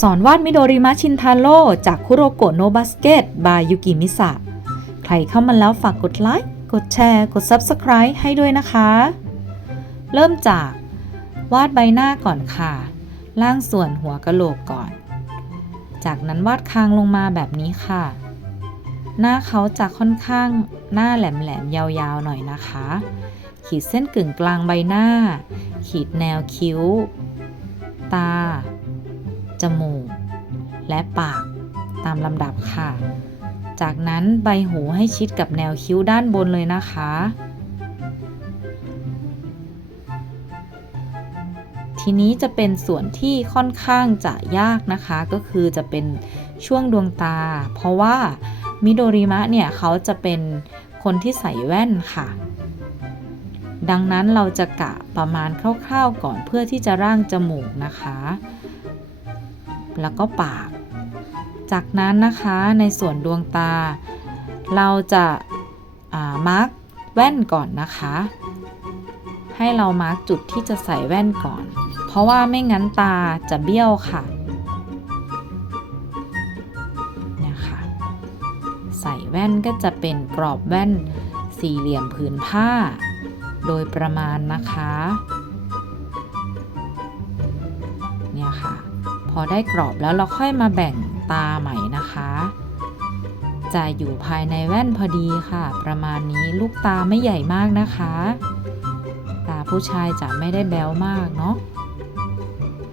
สอนวาดมิโดริมะชินทาโร่จากคุโรโกโนบาสเกตบายยุกิมิสะใครเข้ามาแล้วฝากกดไลค์ กดแชร์ กด Subscribe ให้ด้วยนะคะ เริ่มจากวาดใบหน้าก่อนค่ะ ล่างส่วนหัวกะโหลกก่อน จากนั้นวาดคางลงมาแบบนี้ค่ะ หน้าเขาจะค่อนข้างหน้าแหลมๆยาวๆหน่อยนะคะ ขีดเส้นกึ่งกลางใบหน้า ขีดแนวคิ้ว ตา มูก และปากตามลำดับค่ะ จากนั้นใบหูให้ชิดกับแนวคิ้วด้านบนเลยนะคะ ทีนี้จะเป็นส่วนที่ค่อนข้างจะยากนะคะ ก็คือจะเป็นช่วงดวงตา เพราะว่ามิโดริมะเนี่ยเขาจะเป็นคนที่ใส่แว่นค่ะ ดังนั้นเราจะกะประมาณคร่าวๆก่อนเพื่อที่จะร่างจมูกนะคะ แล้วก็ปาก จากนั้นนะคะในส่วนดวงตา เราจะมาร์กแว่นก่อนนะคะ ให้เรามาร์กจุดที่จะใส่แว่นก่อน เพราะว่าไม่งั้นตาจะเบี้ยวค่ะเนี่ยค่ะ ใส่แว่นก็จะเป็นกรอบแว่นสี่เหลี่ยมผืนผ้า โดยประมาณนะคะ พอได้กรอบแล้วเราค่อยมาแบ่งตาใหม่นะคะ จะอยู่ภายในแว่นพอดีค่ะ ประมาณนี้ลูกตาไม่ใหญ่มากนะคะ ตาผู้ชายจะไม่ได้แบวมากเนาะ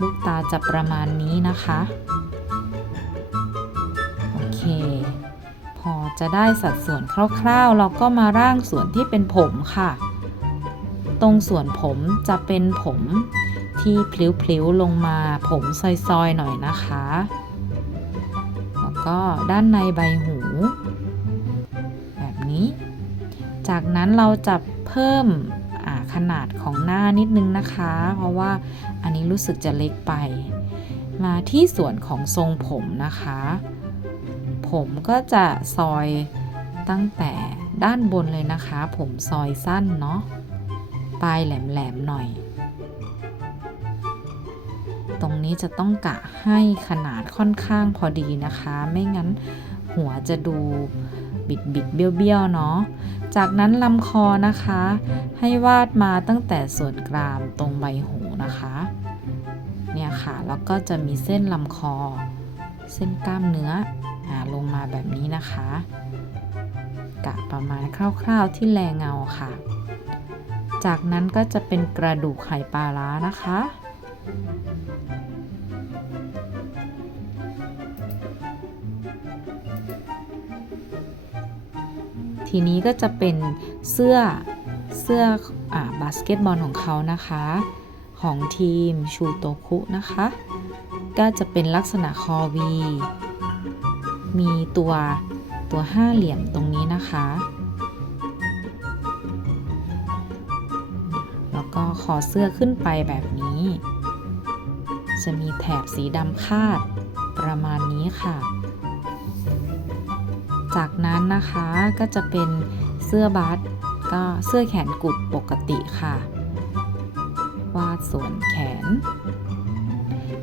ลูกตาจะประมาณนี้นะคะโอเค พอจะได้สัดส่วนคร่าวๆ เราก็มาร่างส่วนที่เป็นผมค่ะ ตรงส่วนผมจะเป็นผม ที่พลิ้วๆลงมาผมซอยๆหน่อยนะคะ แล้วก็ด้านในใบหู แบบนี้ จากนั้นเราจะเพิ่มขนาดของหน้านิดนึงนะคะ เพราะว่าอันนี้รู้สึกจะเล็กไป มาที่ส่วนของทรงผมนะคะ ผมก็จะซอยตั้งแต่ด้านบนเลยนะคะ ผมซอยสั้นเนาะปลายแหลมๆหน่อย ตรงนี้จะต้องกะให้ขนาดค่อนข้างพอดีนะคะ ไม่งั้นหัวจะดูบิดบิดเบี้ยวเบี้ยวเนาะ จากนั้นลำคอนะคะ ให้วาดมาตั้งแต่ส่วนกรามตรงใบหูนะคะ เนี่ยค่ะแล้วก็จะมีเส้นลำคอ เส้นกล้ามเนื้ออลงมาแบบนี้นะคะ กะประมาณคร่าวๆที่แลเงาค่ะ จากนั้นก็จะเป็นกระดูกไข่ปลาร้านะคะ ทีนี้ก็จะเป็นเสื้อเสื้ออบาสเกตบอลของเขานะคะ ของทีมชูโตคุนะคะ ก็จะเป็นลักษณะคอวีมีตัวตัวห้าเหลี่ยมตรงนี้นะคะ แล้วก็คอเสื้อขึ้นไปแบบนี้ จะมีแถบสีดำคาด ประมาณนี้ค่ะ จากนั้นนะคะก็จะเป็นเสื้อบาสก็เสื้อแขนกุดปกติค่ะ วาดส่วนแขน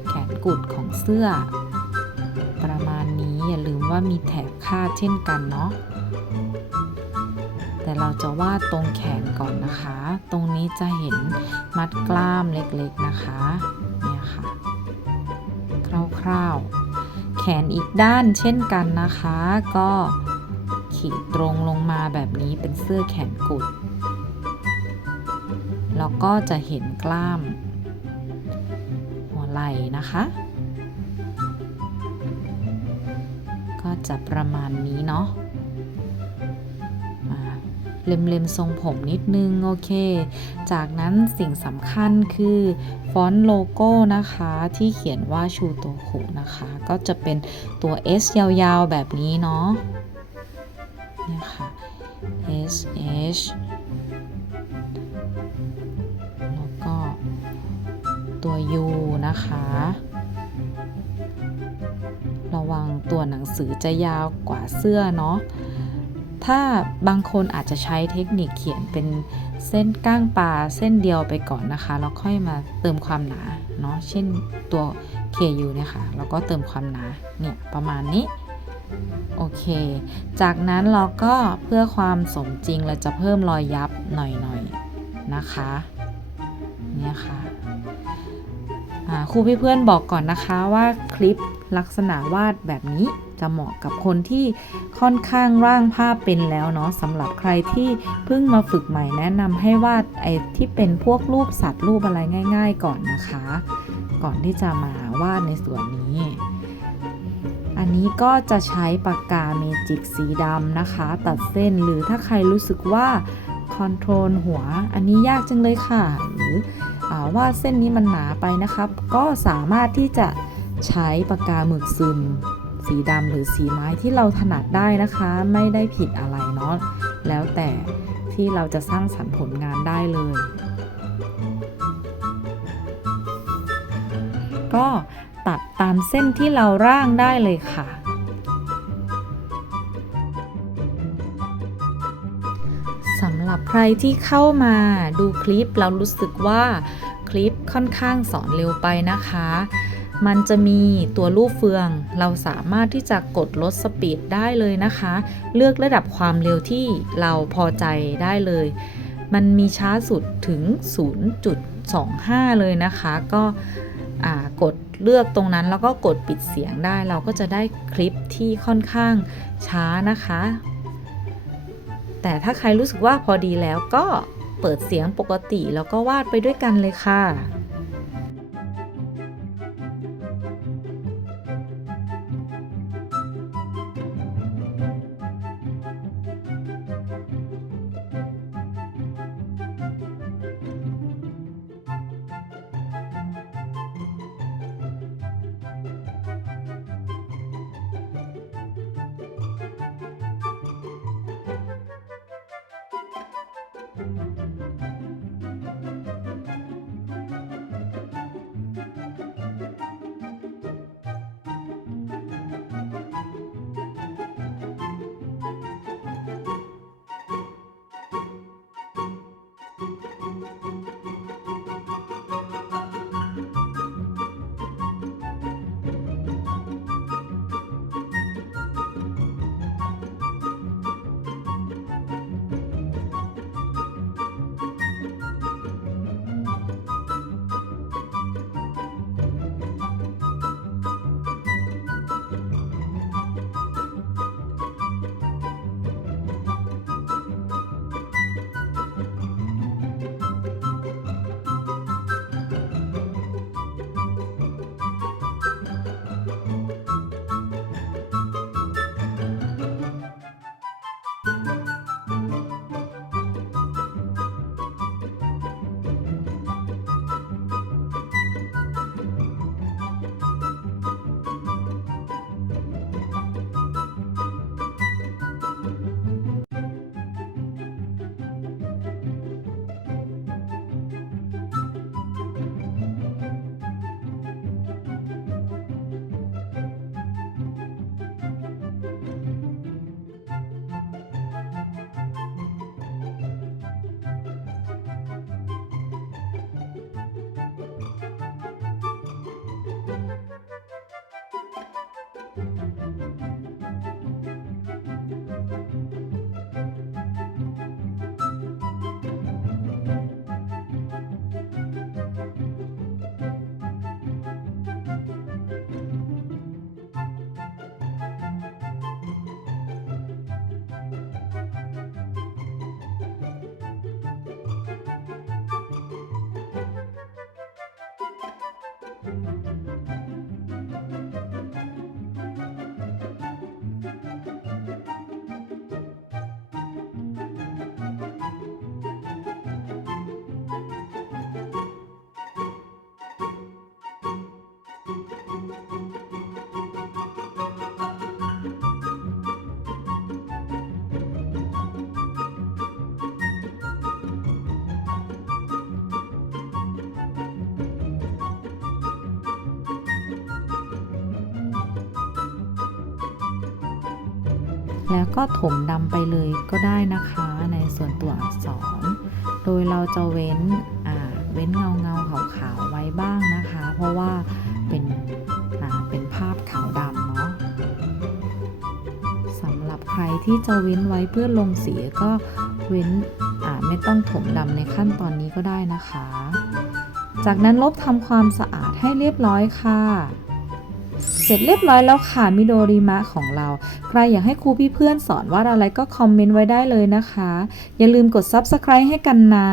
แขนกุดของเสื้อ ประมาณนี้อย่าลืมว่ามีแถบคาดเช่นกันเนาะแต่เราจะวาดตรงแขนก่อนนะคะ ตรงนี้จะเห็นมัดกล้ามเล็กๆนะคะ เนี่ยค่ะ คร่าวๆ แขนอีกด้านเช่นกันนะคะ ก็ขีดตรงลงมาแบบนี้เป็นเสื้อแขนกุด แล้วก็จะเห็นกล้าม หัวไหล่นะคะ ก็จะประมาณนี้เนาะ เล็มๆทรงผมนิดนึงโอเค จากนั้นสิ่งสำคัญคือฟอนต์โลโก้นะคะที่เขียนว่าชูโตคุนะคะ ก็จะเป็นตัว S ยาวๆแบบนี้เนาะเนี่ยค่ะ S H แล้วก็ตัว U นะคะระวังตัวหนังสือจะยาวกว่าเสื้อเนาะ ถ้าบางคนอาจจะใช้เทคนิคเขียนเป็นเส้นก้างปลาเส้นเดียวไปก่อนนะคะ แล้วค่อยมาเติมความหนาเนาะเช่นตัว KU เนี่ยค่ะแล้วก็เติมความหนาเนี่ยประมาณนี้โอเค จากนั้นเราก็เพื่อความสมจริงเราจะเพิ่มรอยยับหน่อยๆนะคะเนี่ยค่ะอ่าครูพี่เพื่อนบอกก่อนนะคะว่าคลิปลักษณะวาดแบบนี้ จะเหมาะกับคนที่ค่อนข้างร่างภาพเป็นแล้วเนาะสำหรับใครที่เพิ่งมาฝึกใหม่แนะนำให้วาดไอ้ที่เป็นพวกรูปสัตว์รูปอะไรง่าย ๆ ก่อนนะคะ ก่อนที่จะมาวาดในส่วนนี้อันนี้ก็จะใช้ปากกาเมจิกสีดำนะคะ ตัดเส้นหรือถ้าใครรู้สึกว่าคอนโทรลหัว อันนี้ยากจังเลยค่ะ หรืออวาดเส้นนี้มันหนาไปนะครับ ก็สามารถที่จะใช้ปากกาหมึกซึม สีดำหรือสีไม้ที่เราถนัดได้นะคะ ไม่ได้ผิดอะไรเนาะแล้วแต่ที่เราจะสร้างสรรค์ผลงานได้เลย ก็ตัดตามเส้นที่เราร่างได้เลยค่ะ สำหรับใครที่เข้ามาดูคลิปเรารู้สึกว่าคลิปค่อนข้างสอนเร็วไปนะคะ มันจะมีตัวรูปเฟือง เราสามารถที่จะกดลดสปีดได้เลยนะคะ เลือกระดับความเร็วที่เราพอใจได้เลย มันมีช้าสุดถึง 0.25 เลยนะคะ ก็กดเลือกตรงนั้นแล้วก็กดปิดเสียงได้ เราก็จะได้คลิปที่ค่อนข้างช้านะคะ แต่ถ้าใครรู้สึกว่าพอดีแล้วก็เปิดเสียงปกติแล้วก็วาดไปด้วยกันเลยค่ะ แล้วก็ถมดำไปเลยก็ได้นะคะในส่วนตัวอักษร โดยเราจะเว้นเว้นเงาเงาๆขาวไว้บ้างนะคะ เพราะว่าเป็นเป็นภาพขาวดำเนาะสำหรับใครที่จะเว้นไว้เพื่อลงสีก็เว้นไม่ต้องถมดำในขั้นตอนนี้ก็ได้นะคะ จากนั้นลบทำความสะอาดให้เรียบร้อยค่ะ เสร็จเรียบร้อยแล้วค่ะมิโดริมะของเรา ใครอยากให้ครูพี่เพื่อนสอนว่าอะไรก็คอมเมนต์ไว้ได้เลยนะคะ อย่าลืมกด Subscribe ให้กันนะ